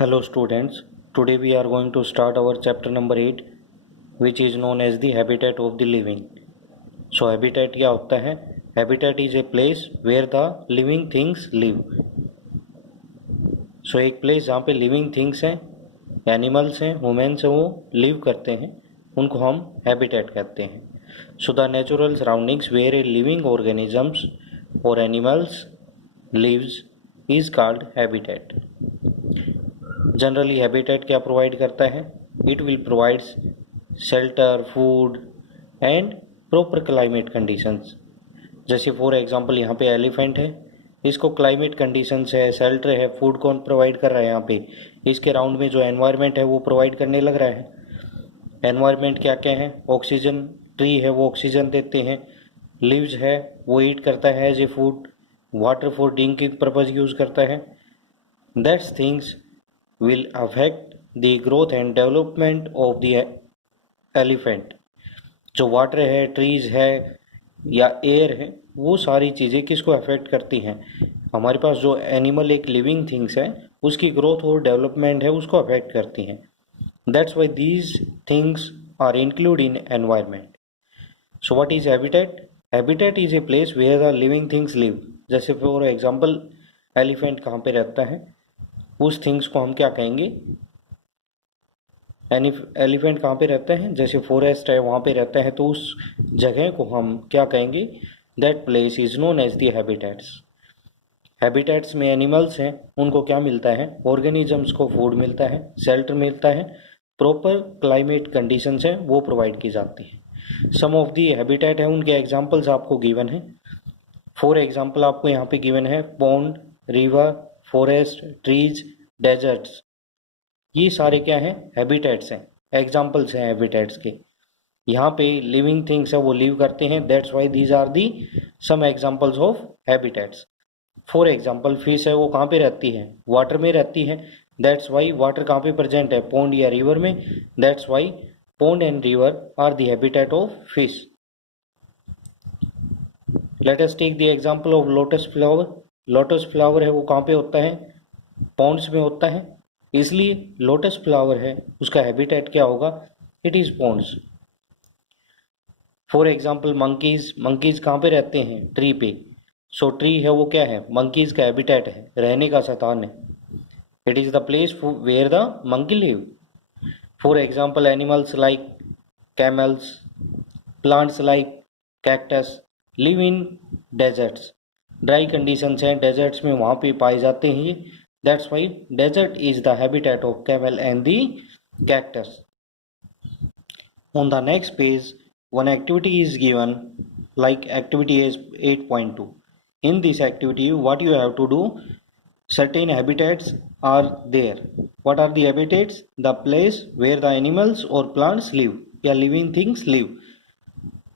Hello students, today we are going to start our chapter number 8 which is known as the habitat of the living. So habitat क्या होता है? Habitat is a place where the living things live. So एक place जहाँ पे living things हैं, animals हैं, humans हैं, वो live करते हैं, उनको हम habitat कहते हैं. So the natural surroundings where a living organisms or animals lives is called habitat. Generally habitat क्या प्रोवाइड करता है? It will provides shelter, food and proper climate conditions. जैसे फॉर एग्जांपल यहाँ पे एलिफेंट है, इसको क्लाइमेट कंडीशंस है, shelter है, फूड कौन प्रोवाइड कर रहा है? यहाँ पे इसके राउंड में जो एनवायरनमेंट है वो प्रोवाइड करने लग रहा है. एनवायरनमेंट क्या क्या है? ऑक्सीजन, ट्री है वो ऑक्सीजन देते हैं, लीव्स है वो ईट करता है as a food, water for drinking purpose use करता है. That's things will affect the growth and development of the elephant. जो वाटर है, ट्रीज है या एयर है, वो सारी चीज़ें किसको अफेक्ट करती हैं? हमारे पास जो एनिमल एक लिविंग थिंग्स है उसकी ग्रोथ और डेवलपमेंट है उसको अफेक्ट करती हैं. That's why these things are include in environment. So what is habitat? Habitat is a place where the living things live. जैसे फॉर एग्जांपल एलिफेंट कहाँ पे रहता है, उस थिंग्स को हम क्या कहेंगे? एलिफेंट कहाँ पे रहता है? जैसे फॉरेस्ट है वहाँ पे रहता है, तो उस जगह को हम क्या कहेंगे? That place is known as the habitats. Habitats में एनिमल्स हैं, उनको क्या मिलता है? ऑर्गेनिजम्स को फूड मिलता है, शेल्टर मिलता है, प्रॉपर क्लाइमेट कंडीशंस हैं वो प्रोवाइड की जाती हैं. सम ऑफ दी हैबिटेट है, उनके एग्जाम्पल्स आपको गिवन है. फॉर एग्जाम्पल आपको यहाँ पे गिवन है pond, river, forest, trees, deserts. ये सारे क्या हैं? हैबिटेट्स हैं, एग्जाम्पल्स हैं हैबिटेट्स के. यहाँ पे लिविंग थिंग्स है वो लिव करते हैं. That's why these are the some examples of habitats. For example fish है वो कहाँ पे रहती है? वाटर में रहती है. दैट्स वाई वाटर कहाँ पे प्रेजेंट है? पॉन्ड या रिवर में. That's why pond and river are the habitat of fish. Let us take the example of lotus flower. Lotus flower है वो कहाँ पे होता है? पॉन्ड्स में होता है, इसलिए लोटस फ्लावर है उसका हैबिटेट क्या होगा? It is ponds. For example monkeys, monkeys कहाँ पे रहते हैं? ट्री पे. सो ट्री है वो क्या है? मंकीज का हैबिटेट है, रहने का स्थान है. It is the place where the monkey live. For example animals like camels, plants like cactus live in deserts. Dry conditions हैं, डेजर्ट्स में वहाँ पे पाए जाते हैं ये. That's why desert is the habitat of camel and the cactus. On the next page one activity is given, like activity is 8.2. In this activity what you have to do, certain habitats are there. What are the habitats? The place where the animals or plants live या living things live.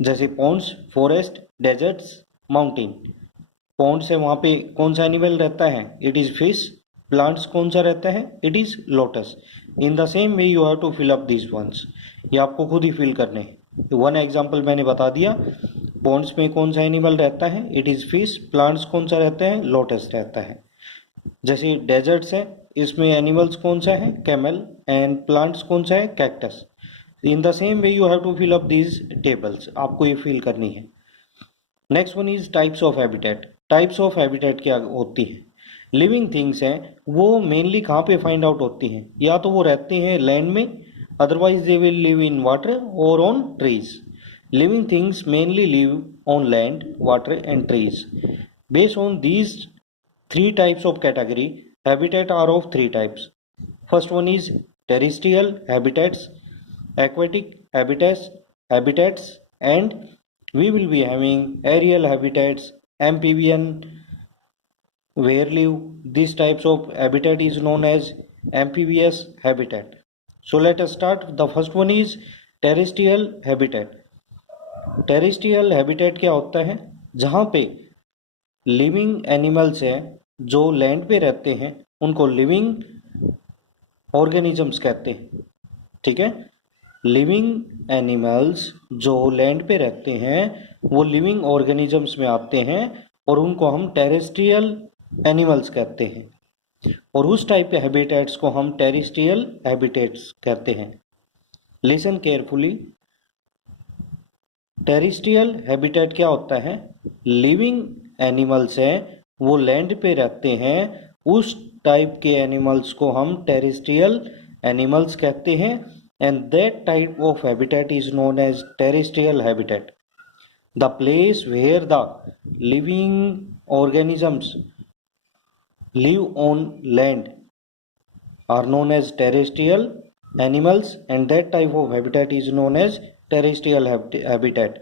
जैसे ponds, forest, deserts, mountain. ponds है वहाँ पे कौन सा animal रहता है? It is fish. Plants कौन सा रहता है? It is lotus. In the same way you have to fill up this ones. ये आपको खुद ही फिल करने हैं. वन एग्जाम्पल मैंने बता दिया. पॉन्ड्स में कौन सा एनिमल रहता है? It is fish. प्लांट्स कौन सा रहता है? लोटस रहता है. जैसे डेजर्ट्स है, इसमें एनिमल्स कौन सा है? कैमल. एंड प्लांट्स कौन सा है? Cactus. In the same way you have to fill up these tables. आपको ये फिल करनी है. Next one is types of habitat. Types of habitat क्या होती है? लिविंग थिंग्स हैं वो मेनली कहाँ पे फाइंड आउट होती हैं? या तो वो रहते हैं लैंड में, otherwise they will live in water or on trees. Living things mainly live on land, water and trees. Based on these three types of category, habitat are of three types. First one is terrestrial habitats, aquatic habitats, and we will be having aerial habitats, amphibian, where live. These types of habitat is known as amphibious habitat. So let us start. The first one is terrestrial habitat. Terrestrial habitat क्या होता है? जहाँ पे living animals हैं जो land पे रहते हैं उनको लिविंग ऑर्गेनिजम्स कहते हैं. ठीक है, लिविंग एनिमल्स जो लैंड पे रहते हैं वो लिविंग ऑर्गेनिजम्स में आते हैं और उनको हम टेरेस्ट्रियल एनिमल्स कहते हैं. और उस टाइप के हैबिटेट्स को हम टेरेस्ट्रियल हैबिटेट्स कहते हैं। लिसन केयरफुली, टेरेस्ट्रियल हैबिटेट क्या होता है? लिविंग एनिमल्स हैं वो लैंड पे रहते हैं, उस टाइप के एनिमल्स को हम टेरेस्ट्रियल एनिमल्स कहते हैं, and that type of habitat is known as terrestrial habitat. The place where the living organisms live on land are known as terrestrial animals, and that type of habitat is known as terrestrial habitat.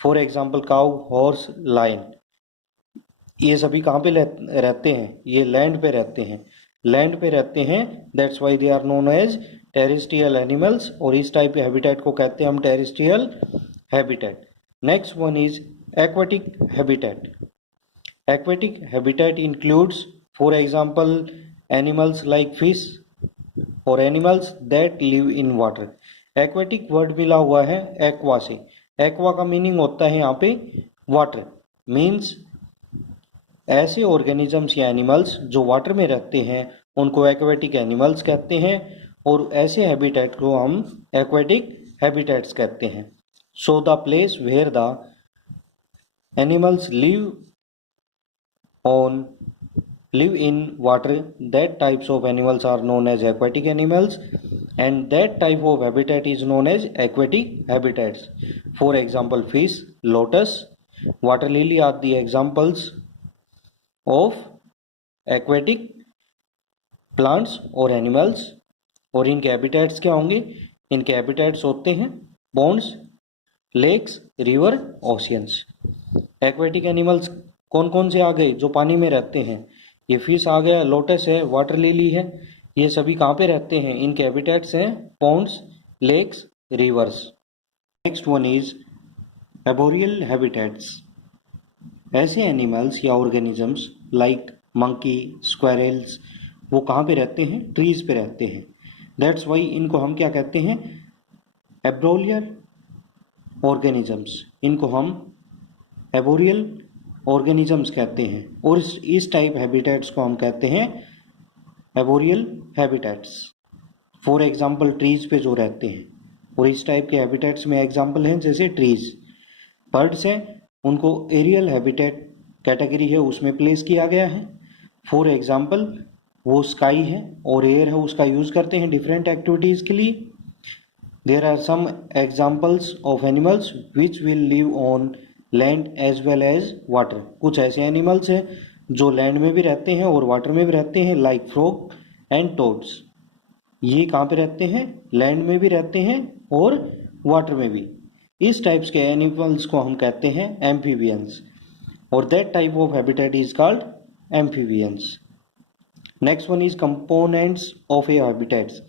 For example, cow, horse, lion, ये सभी कहाँ पे रहते हैं? ये land पे रहते हैं, लैंड पे रहते हैं, that's why they are known as terrestrial animals, और इस टाइप के हैबिटेट को कहते हैं हम terrestrial habitat. Next one is aquatic habitat. Aquatic habitat includes, for example, animals like fish or animals that live in water. Aquatic word मिला हुआ है aqua से। aqua का मीनिंग होता है यहाँ पे water, means ऐसे organisms या animals जो water में रहते हैं उनको aquatic animals कहते हैं, और ऐसे habitat को हम aquatic habitats कहते हैं। So the place where the animals live in water, that types of animals are known as aquatic animals, and that type of habitat is known as aquatic habitats. For example, fish, lotus, water lily are the examples of aquatic plants or animals. और इनके habitats क्या होंगे? इनके habitats होते हैं ponds, lakes, river, oceans. Aquatic animals कौन कौन से आ गए जो पानी में रहते हैं? ये फिश आ गया, लोटस है, वाटर लिली है, ये सभी कहाँ पे रहते हैं? इनके हैबिटेट्स हैं ponds, lakes, rivers. Next one is arboreal habitats. ऐसे एनिमल्स या ऑर्गेनिजम्स लाइक मंकी, स्क्वायरल्स, वो कहाँ पे रहते हैं? ट्रीज पे रहते हैं, दैट्स वाई इनको हम क्या कहते हैं? एब्रोलियर ऑर्गेनिजम्स। इनको हम एबोरियल ऑर्गेनिजम्स कहते हैं, और इस टाइप हैबिटेट्स को हम कहते हैं एबोरियल हैबिटेट्स। फॉर एग्जांपल, ट्रीज पे जो रहते हैं, और इस टाइप के हैबिटेट्स में एग्जांपल हैं जैसे ट्रीज। बर्ड्स हैं, उनको एरियल हैबिटेट कैटेगरी है उसमें प्लेस किया गया है। फॉर एग्जांपल, वो स्काई है और एयर है, उसका यूज करते हैं डिफरेंट एक्टिविटीज के लिए। There are some examples of animals which will live on land as well as water. कुछ ऐसे एनिमल्स हैं जो लैंड में भी रहते हैं और वाटर में भी रहते हैं, लाइक फ्रॉग एंड टोड्स। ये कहाँ पे रहते हैं? लैंड में भी रहते हैं और वाटर में भी। इस टाइप्स के एनिमल्स को हम कहते हैं एम्फीबियंस, और that type of habitat is called amphibians. Next one is components of a habitats.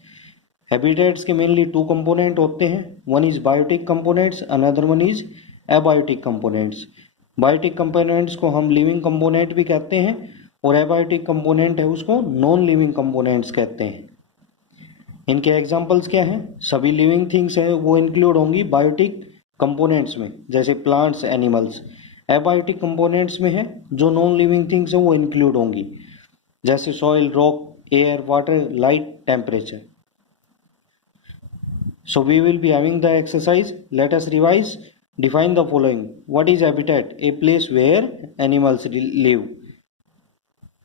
Habitats के मेनली टू कंपोनेंट होते हैं, one is biotic components, another one is abiotic components. Biotic components को हम लिविंग कंपोनेंट भी कहते हैं, और abiotic component है उसको नॉन लिविंग कंपोनेंट्स कहते हैं। इनके एग्जांपल्स क्या हैं? सभी लिविंग थिंग्स है वो इंक्लूड होंगी बायोटिक कंपोनेंट्स में, जैसे प्लांट्स, एनिमल्स। एबायोटिक कंपोनेंट्स में है जो नॉन लिविंग थिंग्स है वो इंक्लूड होंगी, जैसे soil, rock, air, water, light, temperature. So we will be having the exercise. Let us revise. Define the following. What is habitat? A place where animals live.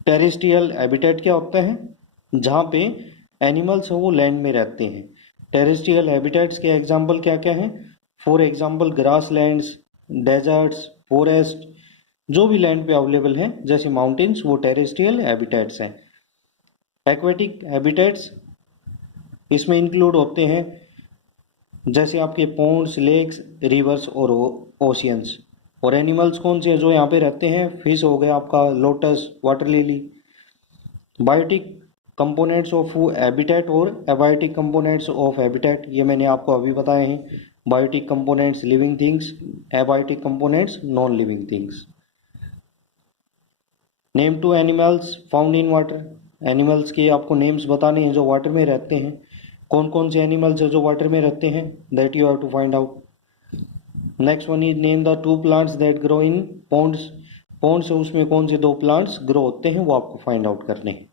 Terrestrial habitat क्या होता है? जहाँ पे animals हो वो land में रहते हैं। टेरेस्ट्रियल हैबिटेट्स के एग्जाम्पल क्या क्या हैं? For example, grass lands, deserts, forest, जो भी लैंड पे अवेलेबल हैं जैसे माउंटेन्स, वो टेरेस्ट्रियल हैबिटेट्स हैं। एक्वेटिक हैबिटेट्स इसमें इंक्लूड होते हैं जैसे आपके पॉन्ड्स, लेक्स, रिवर्स और ओशियंस। और एनिमल्स कौन से हैं जो यहाँ पे रहते हैं? फिश हो गया आपका, lotus, water lily. Biotic components of habitat और एबायोटिक कंपोनेंट्स ऑफ हैबिटेट, ये मैंने आपको अभी बताए हैं। Biotic components living things, abiotic components non living things. Name two animals found in water. Animals के आपको नेम्स बताने हैं जो वाटर में रहते हैं। कौन कौन से एनिमल्स है जो वाटर में रहते हैं? That you have to find out. Next one is name the two plants that grow in ponds. Ponds है उसमें कौन से दो प्लांट्स ग्रो होते हैं वो आपको फाइंड आउट करने हैं।